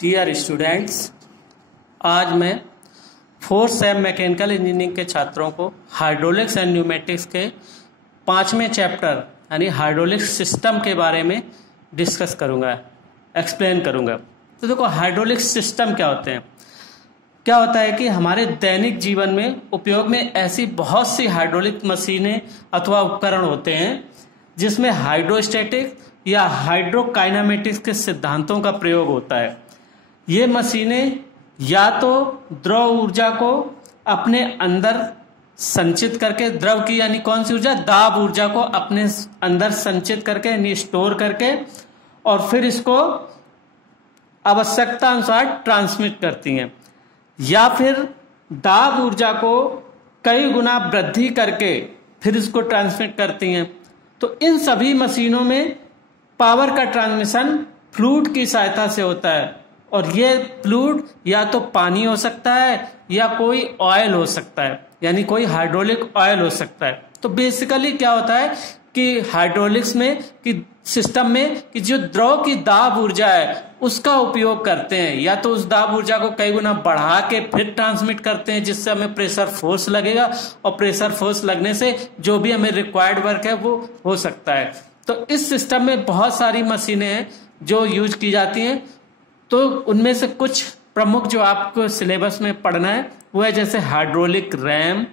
Dear students, आज मैं fourth same mechanical engineering के छात्रों को हाइड्रोलिक्स एंड न्यूमेटिक्स के 5वें चैप्टर यानी हाइड्रोलिक सिस्टम के बारे में डिस्कस करूंगा, एक्सप्लेन करूंगा। तो देखो, हाइड्रोलिक सिस्टम क्या होते हैं। क्या होता है कि हमारे दैनिक जीवन में उपयोग में ऐसी बहुत सी हाइड्रोलिक मशीनें अथवा उपकरण होते हैं जिसमें हाइड्रोस्टैटिक या हाइड्रोकाइनेमेटिक्स के सिद्धांतों का प्रयोग होता है। ये मशीनें या तो द्रव ऊर्जा को अपने अंदर संचित करके, द्रव की यानी कौन सी ऊर्जा, दाब ऊर्जा को अपने अंदर संचित करके यानी स्टोर करके और फिर इसको आवश्यकता अनुसार ट्रांसमिट करती हैं, या फिर दाब ऊर्जा को कई गुना वृद्धि करके फिर इसको ट्रांसमिट करती हैं। तो इन सभी मशीनों में पावर का ट्रांसमिशन फ्लूइड की सहायता से होता है, और ये फ्लूइड या तो पानी हो सकता है या कोई ऑयल हो सकता है, यानी कोई हाइड्रोलिक ऑयल हो सकता है। तो बेसिकली क्या होता है कि हाइड्रोलिक्स में कि सिस्टम में कि जो द्रव की दाब ऊर्जा है उसका उपयोग करते हैं, या तो उस दाब ऊर्जा को कई गुना बढ़ा के फिर ट्रांसमिट करते हैं जिससे हमें प्रेशर फोर्स लगेगा, और प्रेशर फोर्स लगने से जो भी हमें रिक्वायर्ड वर्क है वो हो सकता है। तो इस सिस्टम में बहुत सारी मशीनें हैं जो यूज की जाती हैं। तो उनमें से कुछ प्रमुख जो आपको सिलेबस में पढ़ना है वो है जैसे hydraulic ram,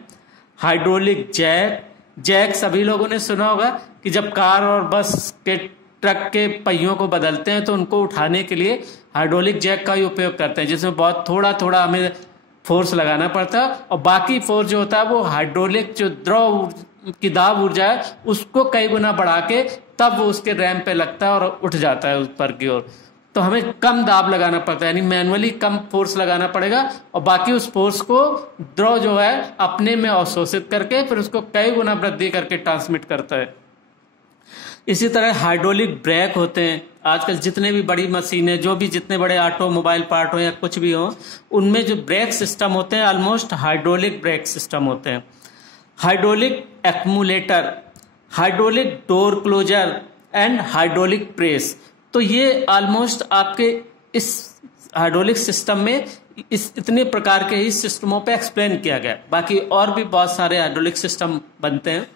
hydraulic jack. Jack सभी लोगों ने सुना होगा कि जब कार और बस के ट्रक के पहियों को बदलते हैं तो उनको उठाने के लिए हाइड्रोलिक जैक का ही उपयोग करते हैं, जिसमें बहुत थोड़ा थोड़ा हमें फोर्स लगाना पड़ता है, और बाकी फोर्स जो होता है वो हाइड्रोलिक जो द्रव की दाब ऊर्जा है उसको कई गुना बढ़ा के तब वो उसके रैम पे लगता है और उठ जाता है ऊपर की ओर। तो हमें कम दाब लगाना पड़ता है, यानी मैनुअली कम फोर्स लगाना पड़ेगा, और बाकी उस फोर्स को द्रव जो है अपने में अवशोषित करके फिर उसको कई गुना वृद्धि करके ट्रांसमिट करता है। इसी तरह हाइड्रोलिक ब्रेक होते हैं। आजकल जितने भी बड़ी मशीनें, जो भी जितने बड़े ऑटोमोबाइल पार्ट हो या कुछ भी हो, उनमें जो ब्रेक सिस्टम होते हैं ऑलमोस्ट हाइड्रोलिक ब्रेक सिस्टम होते हैं। Hydraulic accumulator, hydraulic door closer and hydraulic press. तो ये ऑलमोस्ट आपके इस हाइड्रोलिक सिस्टम में इस इतने प्रकार के ही सिस्टमों पे एक्सप्लेन किया गया। बाकी और भी बहुत सारे हाइड्रोलिक सिस्टम बनते हैं।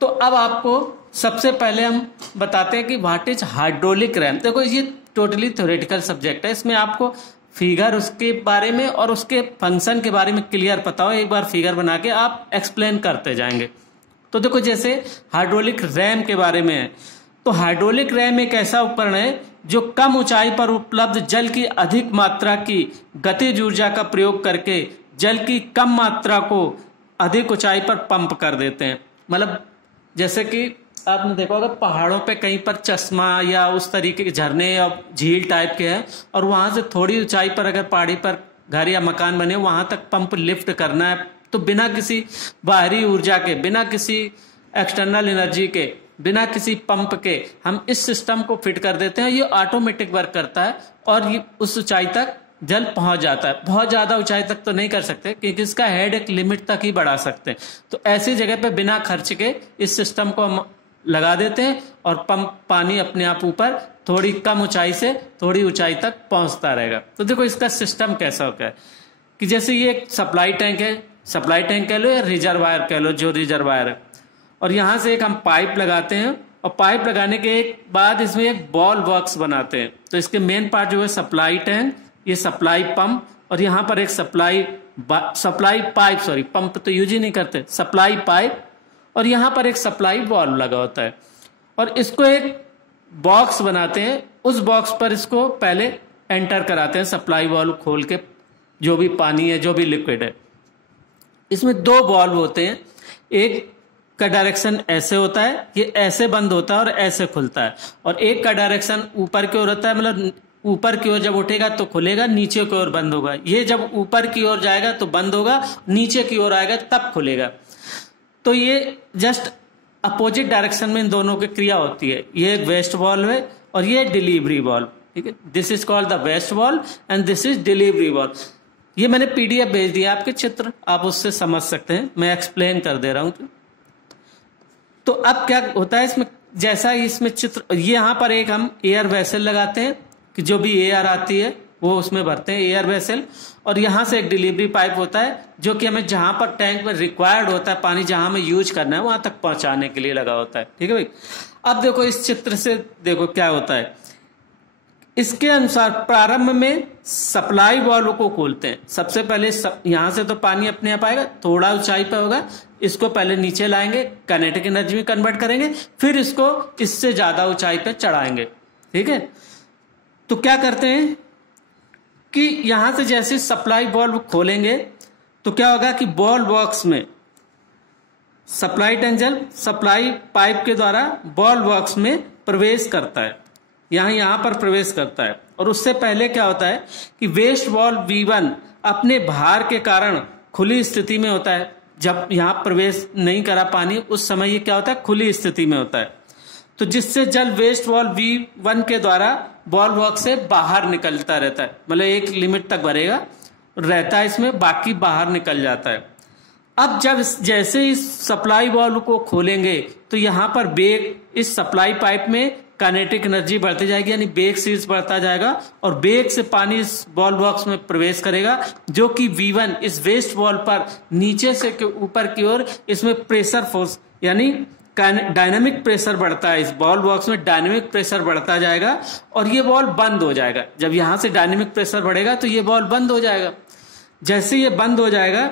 तो अब आपको सबसे पहले हम बताते हैं कि व्हाट इज हाइड्रोलिक रैम। देखो, ये टोटली थ्योरेटिकल सब्जेक्ट है, इसमें आपको फिगर उसके बारे में और उसके फंक्शन के बारे में क्लियर पता हो, एक बार फिगर बना के आप एक्सप्लेन करते जाएंगे। तो देखो, जैसे हाइड्रोलिक रैम के बारे में है, तो हाइड्रोलिक रैम एक ऐसा उपकरण है जो कम ऊंचाई पर उपलब्ध जल की अधिक मात्रा की गतिज ऊर्जा का प्रयोग करके जल की कम मात्रा को अधिक ऊंचाई पर पंप कर देते हैं। मतलब जैसे कि आपने देखा होगा पहाड़ों पे कहीं पर चश्मा या उस तरीके के झरने या झील टाइप के हैं, और वहां से थोड़ी ऊंचाई पर अगर पहाड़ी पर घर या मकान बने वहां तक पंप लिफ्ट करना है, तो बिना किसी बाहरी ऊर्जा के, बिना किसी एक्सटर्नल एनर्जी के, बिना किसी पंप के हम इस सिस्टम को फिट कर देते हैं। ये ऑटोमेटिक वर्क करता है और ये उस ऊंचाई तक जल पहुंच जाता है। बहुत ज्यादा ऊंचाई तक तो नहीं कर सकते क्योंकि इसका हेड एक लिमिट तक ही बढ़ा सकते हैं। तो ऐसी जगह पे बिना खर्च के इस सिस्टम को हम लगा देते हैं और पंप पानी अपने आप ऊपर थोड़ी कम ऊंचाई से थोड़ी ऊंचाई तक पहुंचता रहेगा। तो देखो, इसका सिस्टम कैसा होता है कि जैसे ये एक सप्लाई टैंक है, सप्लाई टैंक कह लो या रिजर्वायर कह लो, जो रिजर्वायर है, और यहां से एक हम पाइप लगाते हैं, और पाइप लगाने के बाद इसमें एक बॉल बॉक्स बनाते हैं। तो इसके मेन पार्ट जो है सप्लाई टैंक, ये सप्लाई पंप, और यहाँ पर एक सप्लाई पाइप, सॉरी पंप तो यूज ही नहीं करते, सप्लाई पाइप, और यहाँ पर एक सप्लाई वाल्व लगा होता है, और इसको एक बॉक्स बनाते हैं। उस बॉक्स पर इसको पहले एंटर कराते हैं, सप्लाई वाल्व खोल के जो भी पानी है, जो भी लिक्विड है। इसमें दो वाल्व होते हैं, एक का डायरेक्शन ऐसे होता है, ये ऐसे बंद होता है और ऐसे खुलता है, और एक का डायरेक्शन ऊपर की ओर होता है, मतलब ऊपर की ओर जब उठेगा तो खुलेगा, नीचे की ओर बंद होगा। ये जब ऊपर की ओर जाएगा तो बंद होगा, नीचे की ओर आएगा तब खुलेगा। तो ये जस्ट अपोजिट डायरेक्शन में इन दोनों की क्रिया होती है। ये एक वेस्ट वाल्व है और ये डिलीवरी वाल्व, ठीक है। This is called the waste valve and this is delivery valve. ये मैंने पीडीएफ भेज दिया आपके चित्र, आप उससे समझ सकते हैं, मैं एक्सप्लेन कर दे रहा हूं। तो अब क्या होता है इसमें, जैसा इसमें चित्र, ये यहां पर एक हम एयर वेसल लगाते हैं कि जो भी एयर आती है वो उसमें भरते हैं एयर वेसल, और यहाँ से एक डिलीवरी पाइप होता है जो कि हमें जहां पर टैंक में रिक्वायर्ड होता है पानी, जहां हमें यूज करना है वहां तक पहुंचाने के लिए लगा होता है। ठीक है भाई। अब देखो इस चित्र से देखो क्या होता है। इसके अनुसार प्रारंभ में सप्लाई वाल्व को खोलते हैं। सबसे पहले यहां से तो पानी अपने आप आएगा, थोड़ा ऊंचाई पे होगा, इसको पहले नीचे लाएंगे, काइनेटिक एनर्जी में कन्वर्ट करेंगे, फिर इसको इससे ज्यादा ऊंचाई पे चढ़ाएंगे। ठीक है। तो क्या करते हैं कि यहां से जैसे सप्लाई वाल्व खोलेंगे तो क्या होगा कि बॉल बॉक्स में सप्लाई टेंजल सप्लाई पाइप के द्वारा बॉल बॉक्स में प्रवेश करता है, यहां पर प्रवेश करता है। और उससे पहले क्या होता है कि वेस्ट वाल्व V1 अपने भार के कारण खुली स्थिति में होता है। जब यहां प्रवेश नहीं करा पानी, उस समय ये क्या होता है, खुली स्थिति में होता है। तो जिससे जल वेस्ट वाल्व V1 के द्वारा बॉल बॉक्स से बाहर निकलता रहता है, मतलब एक लिमिट तक भरेगा रहता है इसमें, बाकी बाहर निकल जाता है। अब जब जैसे इस सप्लाई वाल्व को खोलेंगे तो यहां पर बेग इस सप्लाई पाइप में काइनेटिक एनर्जी बढ़ती जाएगी, यानी बेग सीरीज बढ़ता जाएगा और बेग से पानी इस बॉल बॉक्स में प्रवेश करेगा, जो कि V1 इस वेस्ट वाल्व पर नीचे से ऊपर की ओर इसमें प्रेशर फोर्स यानी डायनामिक प्रेशर बढ़ता है। इस बॉल बॉक्स में डायनामिक प्रेशर बढ़ता जाएगा और ये बॉल बंद हो जाएगा। जब यहां से डायनामिक प्रेशर बढ़ेगा तो ये बॉल बंद हो जाएगा। जैसे ये बंद हो जाएगा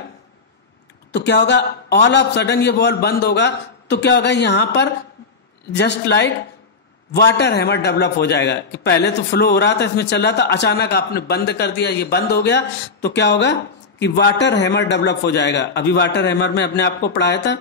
तो क्या होगा, ऑल ऑफ सडन ये बॉल बंद होगा तो क्या होगा, यहां पर just like water hammer develop हो जाएगा कि पहले तो फ्लो हो रहा था, इसमें चल रहा था, अचानक आपने बंद कर दिया, ये बंद हो गया, तो क्या होगा कि वाटर हैमर डेवलप हो जाएगा। अभी वाटर हैमर में अपने आप को पढ़ाया था।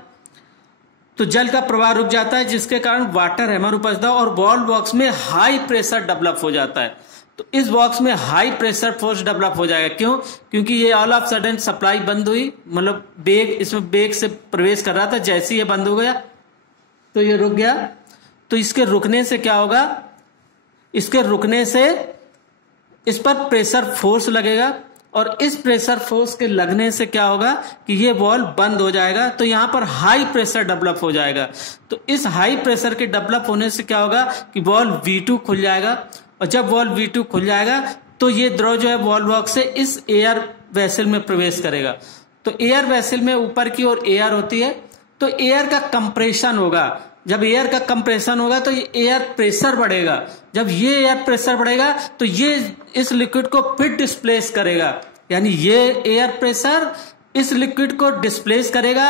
तो जल का प्रवाह रुक जाता है, जिसके कारण वाटर हैमर उपजता है और बॉल बॉक्स में हाई प्रेशर डेवलप हो जाता है। तो इस बॉक्स में हाई प्रेशर फोर्स डेवलप हो जाएगा। क्यों? क्योंकि ये ऑल ऑफ सडन सप्लाई बंद हुई, मतलब बेग इसमें बेग से प्रवेश कर रहा था, जैसे ये बंद हो गया तो ये रुक गया। तो इसके रुकने से क्या होगा, इसके रुकने से इस पर प्रेशर फोर्स लगेगा और इस प्रेशर फोर्स के लगने से क्या होगा कि ये बॉल बंद हो जाएगा। तो यहां पर हाई प्रेशर डेवलप हो जाएगा। तो इस हाई प्रेशर के डेवलप होने से क्या होगा कि बॉल V2 खुल जाएगा और जब बॉल V2 खुल जाएगा तो ये द्रव जो है बॉल बॉक्स से इस एयर वेसल में प्रवेश करेगा। तो एयर वेसल में ऊपर की ओर एयर होती है, तो एयर का कंप्रेशन होगा। जब एयर का कंप्रेशन होगा तो ये एयर प्रेशर बढ़ेगा। जब ये एयर प्रेशर बढ़ेगा तो ये इस लिक्विड को फिर डिस्प्लेस करेगा, यानी ये एयर प्रेशर इस लिक्विड को डिस्प्लेस करेगा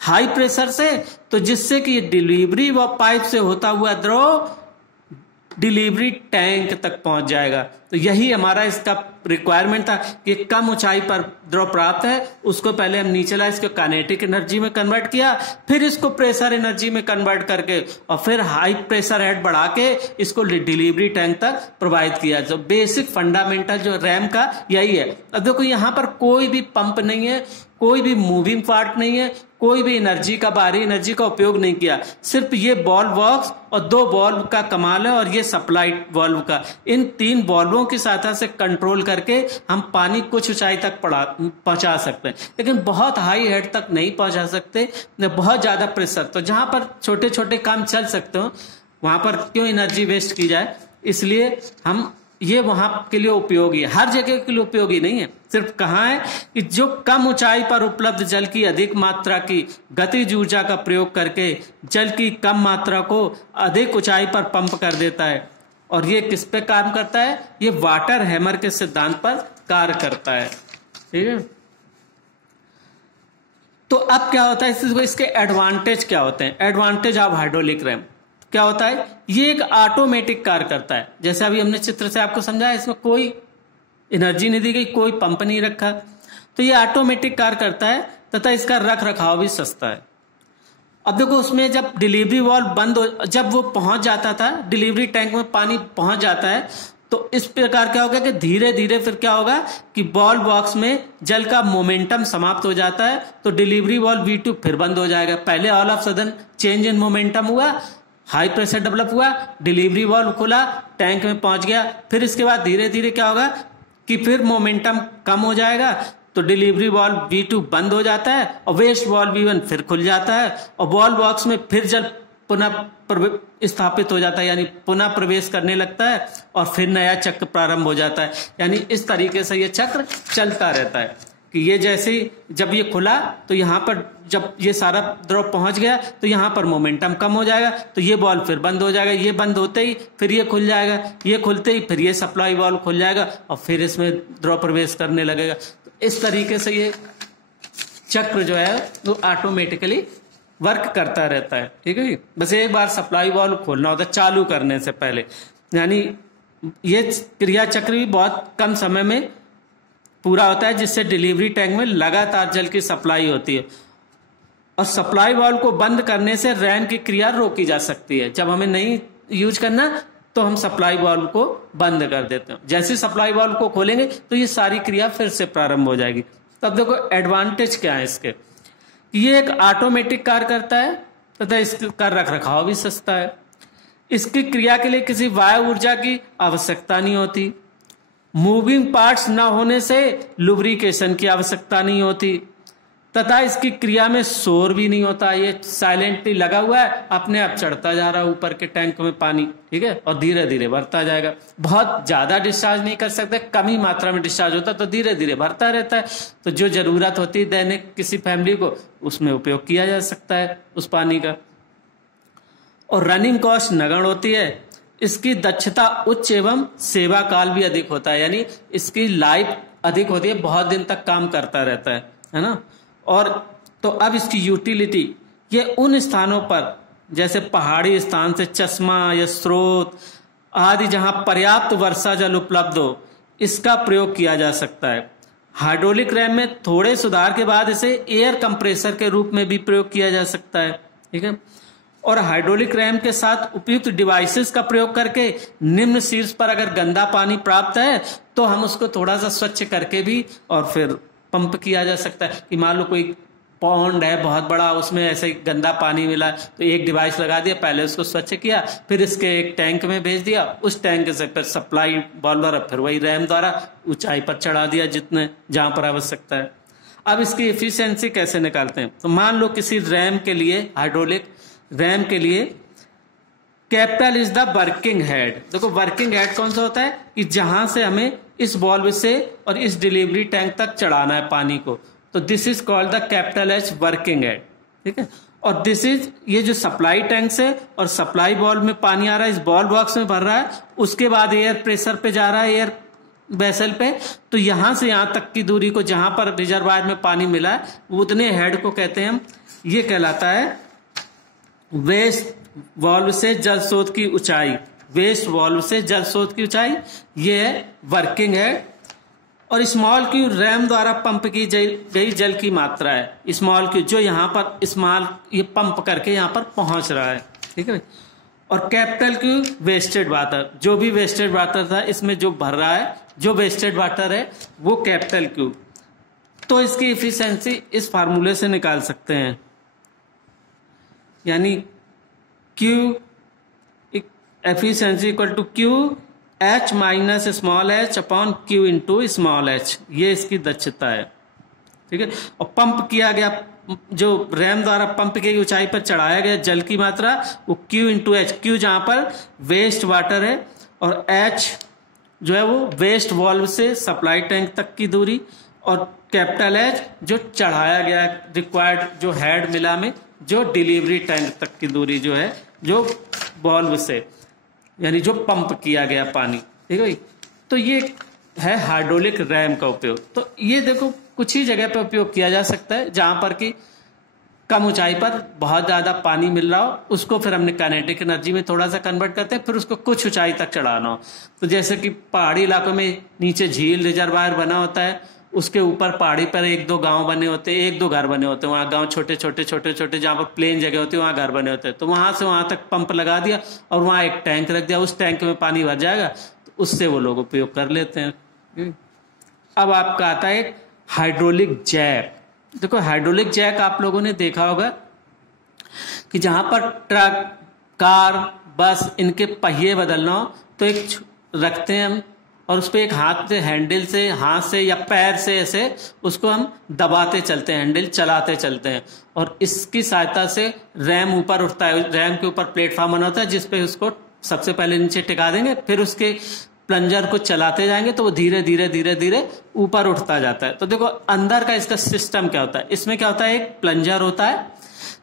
हाई प्रेशर से, तो जिससे कि डिलीवरी व पाइप से होता हुआ द्रव डिलीवरी टैंक तक पहुंच जाएगा। तो यही हमारा इसका रिक्वायरमेंट था कि कम ऊंचाई पर द्रव प्राप्त है, उसको पहले हम नीचे लाए, इसको काइनेटिक एनर्जी में कन्वर्ट किया, फिर इसको प्रेशर एनर्जी में कन्वर्ट करके और फिर हाई प्रेशर हेड बढ़ा के इसको डिलीवरी टैंक तक प्रोवाइड किया। जो बेसिक फंडामेंटल जो रैम का यही है। अब देखो यहाँ पर कोई भी पंप नहीं है, कोई भी मूविंग पार्ट नहीं है, कोई भी एनर्जी का बाहरी एनर्जी का उपयोग नहीं किया, सिर्फ ये बॉल बॉक्स और 2 बॉल्व का कमाल है और ये सप्लाई बॉल्व का। इन 3 बॉल्वों की सहायता से कंट्रोल करके हम पानी कुछ ऊंचाई तक पहुंचा सकते हैं, लेकिन बहुत हाई हेड तक नहीं पहुंचा सकते, बहुत ज्यादा प्रेशर। तो जहां पर छोटे छोटे काम चल सकते हो वहां पर क्यों एनर्जी वेस्ट की जाए, इसलिए हम ये वहां के लिए उपयोगी है, हर जगह के लिए उपयोगी नहीं है। सिर्फ कहाँ है कि जो कम ऊंचाई पर उपलब्ध जल की अधिक मात्रा की गतिज ऊर्जा का प्रयोग करके जल की कम मात्रा को अधिक ऊंचाई पर पंप कर देता है। और ये किस पे काम करता है, ये वाटर हैमर के सिद्धांत पर कार्य करता है। ठीक है। तो अब क्या होता है, इसके एडवांटेज क्या होते हैं, एडवांटेज ऑफ हाइड्रोलिक रैम क्या होता है, ये एक ऑटोमेटिक कार्य करता है। जैसे अभी हमने चित्र से आपको समझाया, इसमें कोई एनर्जी नहीं दी गई, कोई पंप नहीं रखा, तो ये ऑटोमेटिक कार्य करता है तथा इसका रख रखाव भी सस्ता है। अब देखो उसमें जब डिलीवरी वाल्व बंद हो, जब वो पहुंच जाता था डिलीवरी टैंक में पानी पहुंच जाता है, तो इस प्रकार क्या होगा कि धीरे धीरे फिर क्या होगा कि बॉल बॉक्स में जल का मोमेंटम समाप्त हो जाता है, तो डिलीवरी वाल्व V2 फिर बंद हो जाएगा। पहले all of sudden change in momentum हुआ, हाई प्रेशर डेवलप हुआ, डिलीवरी वाल्व खुला, टैंक में पहुंच गया, फिर इसके बाद धीरे धीरे क्या होगा कि फिर मोमेंटम कम हो जाएगा, तो डिलीवरी वाल्व V2 बंद हो जाता है और वेस्ट वाल्व V1 फिर खुल जाता है और बॉल बॉक्स में फिर जल पुनः स्थापित हो जाता है, यानी पुनः प्रवेश करने लगता है और फिर नया चक्र प्रारंभ हो जाता है। यानी इस तरीके से ये चक्र चलता रहता है कि ये जैसे जब ये खुला तो यहाँ पर जब ये सारा द्रव पहुंच गया तो यहाँ पर मोमेंटम कम हो जाएगा, तो ये बॉल फिर बंद हो जाएगा, ये बंद होते ही फिर ये खुल जाएगा, ये खुलते ही फिर ये सप्लाई वाल्व खुल जाएगा और फिर इसमें द्रव प्रवेश करने लगेगा। तो इस तरीके से ये चक्र जो है वो ऑटोमेटिकली वर्क करता रहता है। ठीक है, बस एक बार सप्लाई वाल्व खोलना होता है चालू करने से पहले। यानी ये क्रिया चक्र भी बहुत कम समय में पूरा होता है, जिससे डिलीवरी टैंक में लगातार जल की सप्लाई होती है। और सप्लाई वाल्व को बंद करने से रैम की क्रिया रोकी जा सकती है। जब हमें नहीं यूज करना तो हम सप्लाई वाल्व को बंद कर देते हैं। जैसे सप्लाई वाल्व को खोलेंगे तो ये सारी क्रिया फिर से प्रारंभ हो जाएगी। तब देखो एडवांटेज क्या है इसके, ये एक ऑटोमेटिक कार्य करता है तथा इसका रख रखाव भी सस्ता है। इसकी क्रिया के लिए किसी वायु ऊर्जा की आवश्यकता नहीं होती। मूविंग पार्ट्स न होने से लुब्रिकेशन की आवश्यकता नहीं होती तथा इसकी क्रिया में शोर भी नहीं होता। ये साइलेंटली लगा हुआ है, अपने आप चढ़ता जा रहा है ऊपर के टैंक में पानी। ठीक है, और धीरे धीरे भरता जाएगा। बहुत ज्यादा डिस्चार्ज नहीं कर सकते, कम ही मात्रा में डिस्चार्ज होता है तो धीरे धीरे भरता रहता है। तो जो जरूरत होती है दैनिक किसी फैमिली को, उसमें उपयोग किया जा सकता है उस पानी का। और रनिंग कॉस्ट नगण्य होती है। इसकी दक्षता उच्च एवं सेवा काल भी अधिक होता है, यानी इसकी लाइफ अधिक होती है, बहुत दिन तक काम करता रहता है ना। और तो अब इसकी यूटिलिटी, ये उन स्थानों पर जैसे पहाड़ी स्थान से चश्मा या स्रोत आदि जहां पर्याप्त वर्षा जल उपलब्ध हो, इसका प्रयोग किया जा सकता है। हाइड्रोलिक रैम में थोड़े सुधार के बाद इसे एयर कंप्रेसर के रूप में भी प्रयोग किया जा सकता है। ठीक है, और हाइड्रोलिक रैम के साथ उपयुक्त डिवाइसेस का प्रयोग करके निम्न शीर्ष पर अगर गंदा पानी प्राप्त है तो हम उसको थोड़ा सा स्वच्छ करके भी और फिर पंप किया जा सकता है। कि मान लो कोई पॉन्ड है बहुत बड़ा, उसमें ऐसे गंदा पानी मिला तो एक डिवाइस लगा दिया, पहले उसको स्वच्छ किया, फिर इसके एक टैंक में भेज दिया, उस टैंक से फिर सप्लाई वाल्व द्वारा फिर वही रैम द्वारा ऊंचाई पर चढ़ा दिया जितने जहां पर आवश्यकता है। अब इसकी एफिशिएंसी कैसे निकालते हैं, तो मान लो किसी रैम के लिए, हाइड्रोलिक रैम के लिए capital is the working head. देखो वर्किंग हेड कौन सा होता है कि जहां से हमें इस वाल्व से और इस डिलीवरी टैंक तक चढ़ाना है पानी को, तो this is called the capital H working head. ठीक है, और दिस इज, ये जो सप्लाई टैंक से और सप्लाई वाल्व में पानी आ रहा है, इस बॉल बॉक्स में भर रहा है, उसके बाद एयर प्रेशर पे जा रहा है, एयर वेसल पे, तो यहां से यहां तक की दूरी को जहां पर रिजर्वायर में पानी मिला है उतने हेड को कहते हैं हम, ये कहलाता है वेस्ट वाल्व से जल स्रोत की ऊंचाई। वेस्ट वाल्व से जल स्रोत की ऊंचाई ये है वर्किंग हेड। और स्मॉल क्यू रैम द्वारा पंप की गई जल की मात्रा है। स्मॉल क्यू जो यहाँ पर स्मॉल ये पंप करके यहाँ पर पहुंच रहा है। ठीक है, और कैपिटल क्यू वेस्टेड वाटर, जो भी वेस्टेड वाटर था इसमें जो भर रहा है, जो वेस्टेड वाटर है वो कैपिटल क्यू। तो इसकी इफिशियंसी इस फार्मूले से निकाल सकते हैं, यानी Q efficiency equal to Q H minus small h upon Q into small h, ये इसकी दक्षता है। ठीक है, और पंप किया गया, जो रैम द्वारा पंप की ऊंचाई पर चढ़ाया गया जल की मात्रा वो क्यू इंटू एच, क्यू जहां पर वेस्ट वाटर है और एच जो है वो वेस्ट वाल्व से सप्लाई टैंक तक की दूरी, और कैपिटल एच जो चढ़ाया गया रिक्वायर्ड जो हेड मिला में जो डिलीवरी टैंक तक की दूरी जो है, जो वाल्व से यानी जो पंप किया गया पानी। ठीक है, तो ये है हाइड्रोलिक रैम का उपयोग। तो ये देखो कुछ ही जगह पे उपयोग किया जा सकता है जहां पर कि कम ऊंचाई पर बहुत ज्यादा पानी मिल रहा हो, उसको फिर हमने काइनेटिक एनर्जी में थोड़ा सा कन्वर्ट करते हैं, फिर उसको कुछ ऊंचाई तक चढ़ाना हो। तो जैसे कि पहाड़ी इलाकों में नीचे झील रिजर्वायर बना होता है, उसके ऊपर पहाड़ी पर एक दो गांव बने होते हैं, एक दो घर बने होते हैं, वहां गांव छोटे छोटे जहां पर प्लेन जगह होती है वहां घर बने होते हैं। तो वहां से वहां तक पंप लगा दिया और वहां एक टैंक रख दिया, उस टैंक में पानी भर जाएगा, तो उससे वो लोग उपयोग कर लेते हैं। अब आपका आता है हाइड्रोलिक जैक। देखो हाइड्रोलिक जैक आप लोगों ने देखा होगा कि जहां पर ट्रक, कार, बस इनके पहिए बदलना हो तो एक रखते हैं हम और उस पर एक हाथ से, हैंडल से, हाथ से या पैर से ऐसे उसको हम दबाते चलते हैं, हैंडल चलाते चलते हैं, और इसकी सहायता से रैम ऊपर उठता है। रैम के ऊपर प्लेटफॉर्म बना होता है जिसपे उसको सबसे पहले नीचे टिका देंगे, फिर उसके प्लंजर को चलाते जाएंगे तो वो धीरे धीरे धीरे धीरे ऊपर उठता जाता है। तो देखो अंदर का इसका सिस्टम क्या होता है। इसमें क्या होता है, एक प्लंजर होता है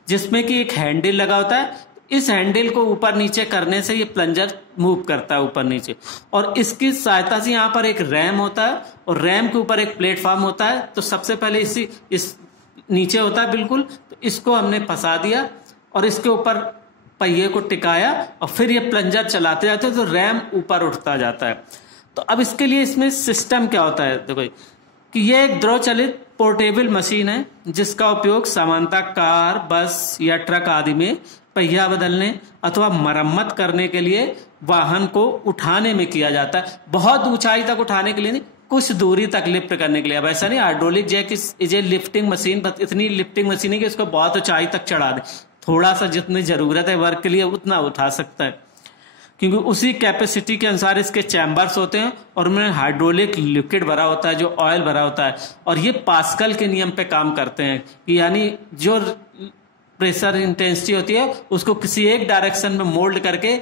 जिसमें कि एक हैंडल लगा होता है। इस हैंडल को ऊपर नीचे करने से ये प्लंजर मूव करता है ऊपर नीचे, और इसकी सहायता से यहाँ पर एक रैम होता है और रैम के ऊपर एक प्लेटफॉर्म होता है। तो सबसे पहले इस नीचे होता है बिल्कुल, तो इसको हमने फंसा दिया और इसके ऊपर पहिए को टिकाया और फिर ये प्लंजर चलाते जाते हैं तो रैम ऊपर उठता जाता है। तो अब इसके लिए इसमें सिस्टम क्या होता है, देखो कि ये एक द्रव चलित पोर्टेबल मशीन है जिसका उपयोग सामान्यतः कार, बस या ट्रक आदि में पहिया बदलने अथवा मरम्मत करने के लिए वाहन को उठाने में किया जाता है। बहुत ऊंचाई तक उठाने के लिए नहीं, कुछ दूरी तक लिफ्ट करने के लिए। अब ऐसा नहीं hydraulic jack is a lifting machine, इतनी लिफ्टिंग मशीन है कि इसको बहुत ऊंचाई तक चढ़ा दे, थोड़ा सा जितनी जरूरत है वर्क के लिए उतना उठा सकता है, क्योंकि उसी कैपेसिटी के अनुसार इसके चैम्बर्स होते हैं और उनमें हाइड्रोलिक लिक्विड भरा होता है, जो ऑयल भरा होता है, और ये पास्कल के नियम पे काम करते हैं कि यानी जो प्रेशर इंटेंसिटी होती है उसको किसी एक डायरेक्शन में मोल्ड करके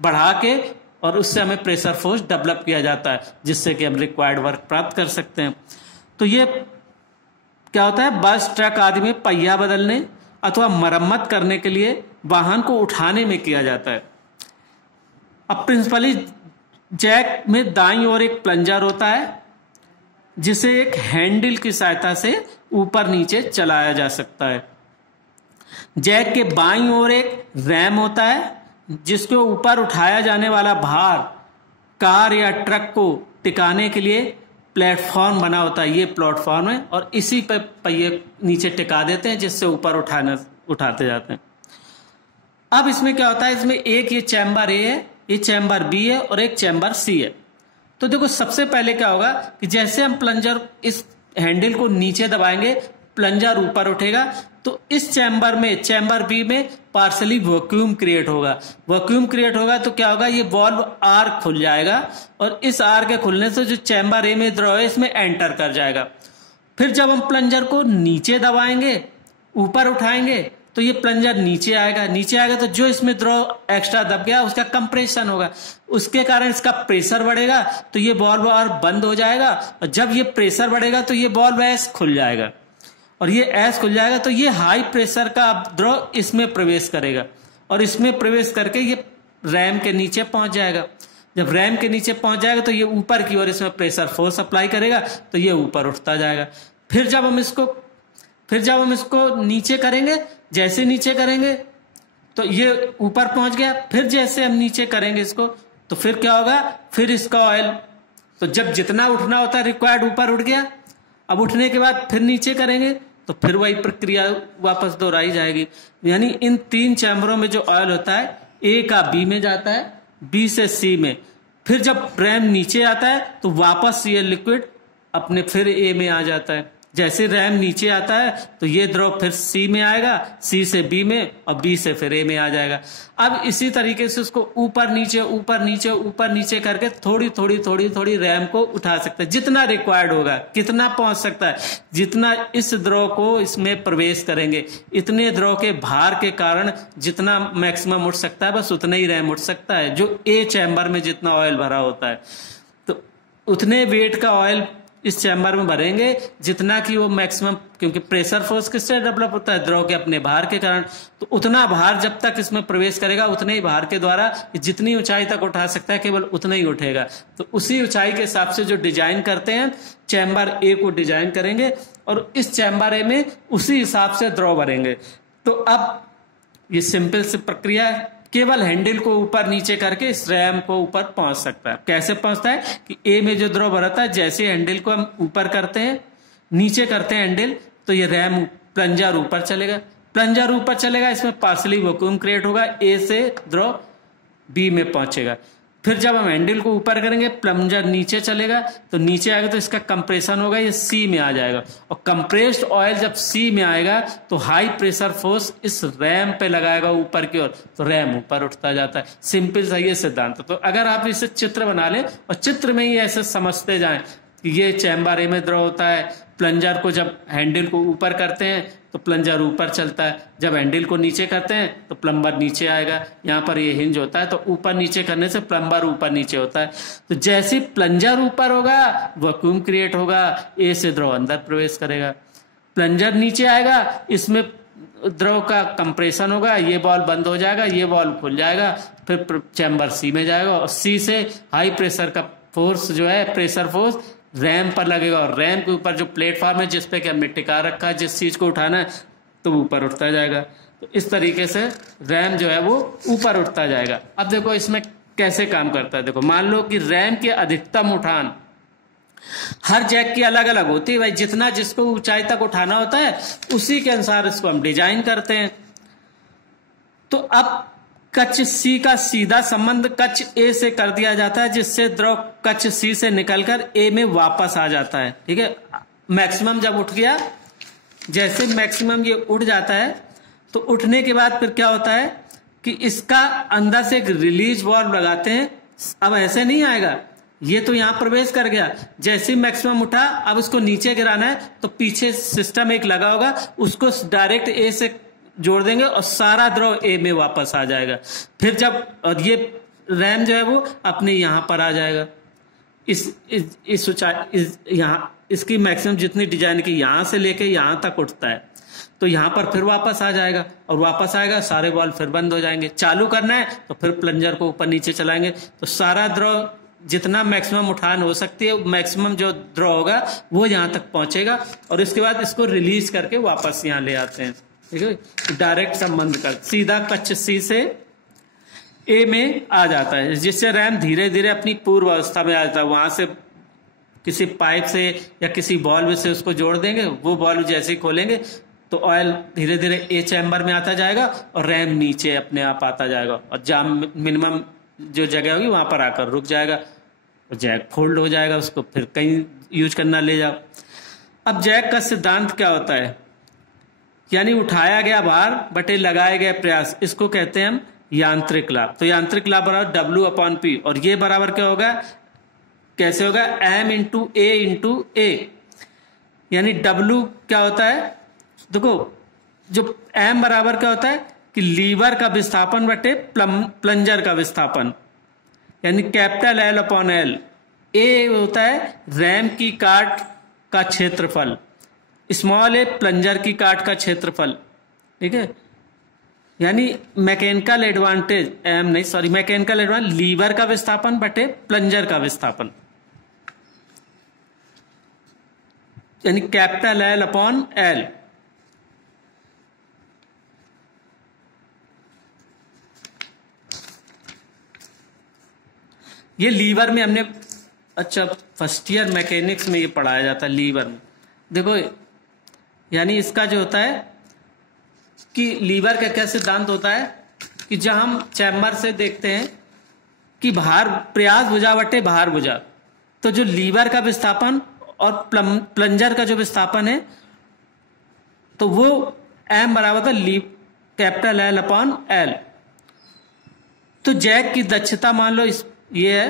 बढ़ा के और उससे हमें प्रेशर फोर्स डेवलप किया जाता है जिससे कि हम रिक्वायर्ड वर्क प्राप्त कर सकते हैं। तो ये क्या होता है, बस, ट्रक आदि में पहिया बदलने अथवा मरम्मत करने के लिए वाहन को उठाने में किया जाता है। अब प्रिंसिपली जैक में दाईं ओर एक प्लंजर होता है जिसे एक हैंडल की सहायता से ऊपर नीचे चलाया जा सकता है। जैक के बाईं ओर एक रैम होता है जिसके ऊपर उठाया जाने वाला भार कार या ट्रक को टिकाने के लिए प्लेटफॉर्म बना होता है। ये प्लेटफॉर्म है और इसी पे पहिए नीचे टिका देते हैं जिससे ऊपर उठाते जाते हैं। अब इसमें क्या होता है, इसमें एक ये चैम्बर ए है, ये चैम्बर बी है और एक चैम्बर सी है। तो देखो सबसे पहले क्या होगा कि जैसे हम प्लंजर इस हैंडल को नीचे दबाएंगे प्लंजर ऊपर उठेगा, तो इस चैम्बर में, चैम्बर बी में पार्शली वैक्यूम क्रिएट होगा। वैक्यूम क्रिएट होगा तो क्या होगा, ये वॉल्व आर खुल जाएगा और इस आर के खुलने से जो चैम्बर ए में द्रव है इसमें एंटर कर जाएगा। फिर जब हम प्लंजर को नीचे दबाएंगे, ऊपर उठाएंगे, तो ये प्लंजर नीचे आएगा। नीचे आएगा तो जो इसमें द्रव एक्स्ट्रा दब गया उसका कंप्रेशन होगा, उसके कारण इसका प्रेशर बढ़ेगा तो ये वॉल्व आर बंद हो जाएगा, और जब ये प्रेशर बढ़ेगा तो ये वॉल्व एस खुल जाएगा, और ये एस खुल जाएगा तो ये हाई प्रेशर का द्रव इसमें प्रवेश करेगा और इसमें प्रवेश करके ये रैम के नीचे पहुंच जाएगा। जब रैम के नीचे पहुंच जाएगा तो ये ऊपर की ओर इसमें प्रेशर फोर्स अप्लाई करेगा तो ये ऊपर उठता जाएगा। फिर जब हम इसको नीचे करेंगे, जैसे नीचे करेंगे तो ये ऊपर पहुंच गया। फिर जैसे हम नीचे करेंगे इसको तो फिर क्या होगा, फिर इसका ऑयल, तो जब जितना उठना होता है रिक्वायर्ड ऊपर उठ गया। अब उठने के बाद फिर नीचे करेंगे तो फिर वही प्रक्रिया वापस दोहराई जाएगी। यानी इन तीन चैम्बरों में जो ऑयल होता है, ए का बी में जाता है, बी से सी में, फिर जब रैम नीचे आता है तो वापस ये लिक्विड अपने फिर ए में आ जाता है। जैसे रैम नीचे आता है तो ये द्रव फिर सी में आएगा, सी से बी में और बी से फिर ए में आ जाएगा। अब इसी तरीके से उसको ऊपर नीचे ऊपर नीचे ऊपर नीचे करके थोड़ी थोड़ी थोड़ी थोड़ी रैम को उठा सकते हैं, जितना रिक्वायर्ड होगा, कितना पहुंच सकता है, जितना इस द्रव को इसमें प्रवेश करेंगे, इतने द्रव के भार के कारण जितना मैक्सिमम उठ सकता है बस उतना ही रैम उठ सकता है, जो ए चैम्बर में जितना ऑयल भरा होता है। तो उतने वेट का ऑयल इस चैम्बर में भरेंगे जितना कि वो मैक्सिमम, क्योंकि प्रेशर फोर्स किससे डेवलप होता है, द्रव के अपने भार के कारण। तो उतना भार जब तक इसमें प्रवेश करेगा उतने ही भार के द्वारा जितनी ऊंचाई तक उठा सकता है केवल उतना ही उठेगा। तो उसी ऊंचाई के हिसाब से जो डिजाइन करते हैं, चैम्बर ए को डिजाइन करेंगे और इस चैम्बर ए में उसी हिसाब से द्रव भरेंगे। तो अब ये सिंपल सी प्रक्रिया है, केवल हैंडल को ऊपर नीचे करके इस रैम को ऊपर पहुंच सकता है। कैसे पहुंचता है कि ए में जो द्रव भरता है, जैसे हैंडल को हम ऊपर करते हैं, नीचे करते हैं हैंडल, तो ये रैम प्लंजर ऊपर चलेगा, प्लंजर ऊपर चलेगा, इसमें पार्शली वैक्यूम क्रिएट होगा, ए से द्रव बी में पहुंचेगा। फिर जब हम हैंडल को ऊपर करेंगे प्लंजर नीचे चलेगा, तो नीचे आएगा तो इसका कंप्रेशन होगा, ये सी में आ जाएगा। और कंप्रेस्ड ऑयल जब सी में आएगा तो हाई प्रेशर फोर्स इस रैम पे लगाएगा ऊपर की ओर, तो रैम ऊपर उठता जाता है। सिंपल सा ये सिद्धांत। तो अगर आप इसे चित्र बना लें और चित्र में ही ऐसे समझते जाएं कि ये चैम्बर ए में द्रव होता है, प्लंजर को जब हैंडल को ऊपर करते हैं तो प्लंजर ऊपर चलता है, जब हैंडल को नीचे करते हैं तो प्लम्बर नीचे आएगा। यहाँ पर ये हिंज होता है, तो ऊपर नीचे करने से प्लम्बर ऊपर नीचे होता है। तो जैसे प्लंजर ऊपर होगा वैक्यूम क्रिएट होगा, ए से द्रव अंदर प्रवेश करेगा। प्लंजर नीचे आएगा, इसमें द्रव का कंप्रेशन होगा, ये बॉल बंद हो जाएगा, ये बॉल खुल जाएगा, फिर चैम्बर सी में जाएगा और सी से हाई प्रेशर का फोर्स जो है, प्रेशर फोर्स रैम पर लगेगा और रैम के ऊपर जो प्लेटफॉर्म है जिस पे कि हमने टिका रखा है, जिस चीज को उठाना है, तो ऊपर उठता जाएगा। तो इस तरीके से रैम जो है वो ऊपर उठता जाएगा। अब देखो इसमें कैसे काम करता है। देखो मान लो कि रैम की अधिकतम उठान हर जैक की अलग अलग होती है भाई, जितना जिसको ऊंचाई तक उठाना होता है उसी के अनुसार इसको हम डिजाइन करते हैं। तो अब कक्ष सी का सीधा संबंध कक्ष ए से कर दिया जाता है, जिससे द्रव कक्ष सी से निकलकर ए में वापस आ जाता है। ठीक है, मैक्सिमम जब उठ गया, जैसे मैक्सिमम ये उठ जाता है तो उठने के बाद फिर क्या होता है कि इसका अंदर से एक रिलीज वाल्व लगाते हैं। अब ऐसे नहीं आएगा, ये तो यहां प्रवेश कर गया, जैसे मैक्सिमम उठा अब इसको नीचे गिराना है तो पीछे सिस्टम एक लगा होगा, उसको डायरेक्ट ए से जोड़ देंगे और सारा द्रव ए में वापस आ जाएगा। फिर जब और ये रैम जो है वो अपने यहां पर आ जाएगा, इस ऊंचाई यहाँ इसकी मैक्सिमम जितनी डिजाइन की यहां से लेके यहां तक उठता है, तो यहां पर फिर वापस आ जाएगा और वापस आएगा, सारे बॉल फिर बंद हो जाएंगे। चालू करना है तो फिर प्लंजर को ऊपर नीचे चलाएंगे, तो सारा द्रव जितना मैक्सिमम उठान हो सकती है, मैक्सिमम जो द्रव होगा वो यहां तक पहुंचेगा और इसके बाद इसको रिलीज करके वापस यहां ले आते हैं। ठीक है, डायरेक्ट संबंध कर सीधा कक्ष सी से ए में आ जाता है, जिससे रैम धीरे धीरे अपनी पूर्व अवस्था में आ जाता है। वहां से किसी पाइप से या किसी बॉल्व से उसको जोड़ देंगे, वो बॉल्व जैसे ही खोलेंगे तो ऑयल धीरे धीरे ए चैम्बर में आता जाएगा और रैम नीचे अपने आप आता जाएगा और जाम मिनिमम जो जगह होगी वहां पर आकर रुक जाएगा और जैक फोल्ड हो जाएगा, उसको फिर कहीं यूज करना ले जाओ। अब जैक का सिद्धांत क्या होता है, यानी उठाया गया भार बटे लगाए गए प्रयास, इसको कहते हैं हम यांत्रिक लाभ। तो यांत्रिक लाभ बराबर W/P, और ये बराबर क्या होगा, कैसे होगा, M × A × A, यानी W क्या होता है, देखो जो M बराबर क्या होता है कि लीवर का विस्थापन बटे प्लंजर का विस्थापन, यानी कैपिटल L/L। A होता है रैम की काट का क्षेत्रफल, स्मॉल ए प्लंजर की काट का क्षेत्रफल। ठीक है, यानी mechanical advantage mechanical advantage lever का विस्थापन बटे प्लंजर का विस्थापन, यानी कैपिटल L/L। ये लीवर में हमने अच्छा फर्स्ट ईयर मैकेनिक्स में ये पढ़ाया जाता है लीवर में। देखो यानी इसका जो होता है कि लीवर का क्या सिद्धांत होता है कि जब हम चैम्बर से देखते हैं कि भार प्रयास भुजा बटे भार भुजा, तो जो लीवर का विस्थापन और प्लंजर का जो विस्थापन है तो वो M बराबर था कैपिटल L/L। तो जैक की दक्षता मान लो ये है,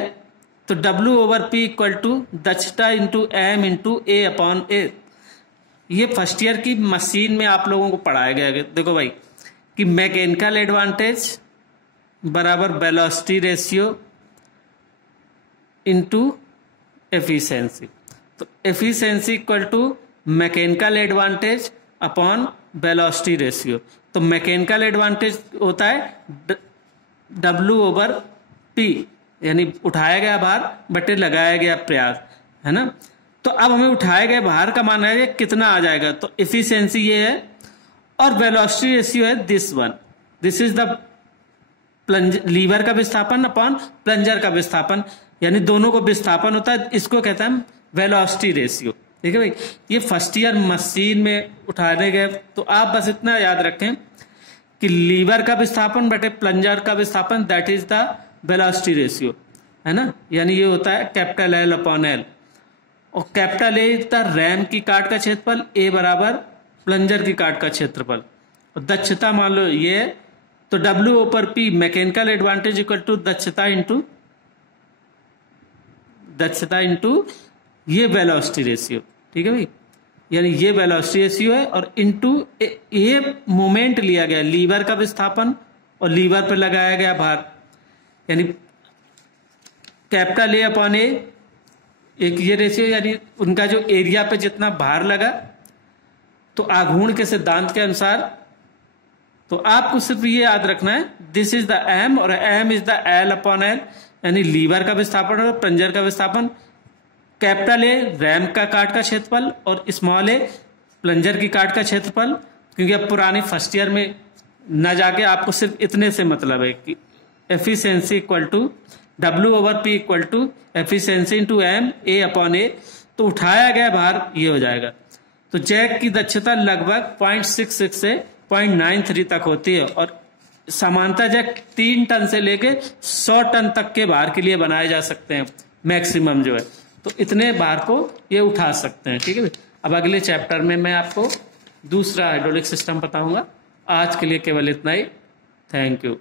तो W/P = दक्षता × M × A/A। ये फर्स्ट ईयर की मशीन में आप लोगों को पढ़ाया गया है। देखो भाई कि मैकेनिकल एडवांटेज बराबर वेलोसिटी रेशियो × एफिशिएंसी। तो efficiency = mechanical advantage upon velocity ratio. तो मैकेनिकल एडवांटेज होता है W/P, यानी उठाया गया भार बटे लगाया गया प्रयास, है ना। तो अब हमें उठाए गए भार का मान है कितना आ जाएगा, तो एफिशिएंसी ये है और वेलोसिटी रेशियो है दिस इज द लीवर का विस्थापन अपॉन प्लंजर का विस्थापन, यानी दोनों को विस्थापन होता है, इसको कहते हैं वेलोसिटी रेशियो। ठीक है भाई, ये फर्स्ट ईयर मशीन में उठाने गए, तो आप बस इतना याद रखें कि लीवर का विस्थापन बटे प्लंजर का विस्थापन that is the velocity ratio. है ना, यानी ये होता है कैपिटल एल अपॉन एल, और कैपिटल ए था रैम की काट का क्षेत्रफल, ए बराबर प्लंजर की काट का क्षेत्रफल, और दक्षता मान लो ये है, तो W over P mechanical advantage equal to दक्षता इंटू ये वेलोसिटी रेशियो, ठीक है भाई, यानी ये वेलोसिटी रेशियो है, और इंटू ये मोमेंट लिया गया लीवर का विस्थापन और लीवर पर लगाया गया भार, यानी कैपिटल ए अपॉन ए एक ये रेशियो, यानी उनका जो एरिया पे जितना भार लगा, तो आघूर्ण के सिद्धांत के अनुसार, तो आपको सिर्फ ये याद रखना है दिस इज द एम और M is the L upon L, यानी लीवर का विस्थापन और प्लंजर का विस्थापन, कैपिटल ए रैम का काट का क्षेत्रफल और स्मॉल ए प्लंजर की काट का क्षेत्रफल, क्योंकि अब पुरानी फर्स्ट ईयर में न जाके आपको सिर्फ इतने से मतलब है कि efficiency equal to W over P equal to efficiency into M A upon A, तो उठाया गया भार ये हो जाएगा। तो जैक की दक्षता लगभग 0.66 से 0.93 तक होती है, और सामान्यतः जैक 3 टन से लेके 100 टन तक के भार के लिए बनाए जा सकते हैं मैक्सिमम जो है, तो इतने भार को ये उठा सकते हैं, ठीक है। अब अगले चैप्टर में मैं आपको दूसरा हाइड्रोलिक सिस्टम बताऊंगा। आज के लिए केवल इतना ही। Thank you.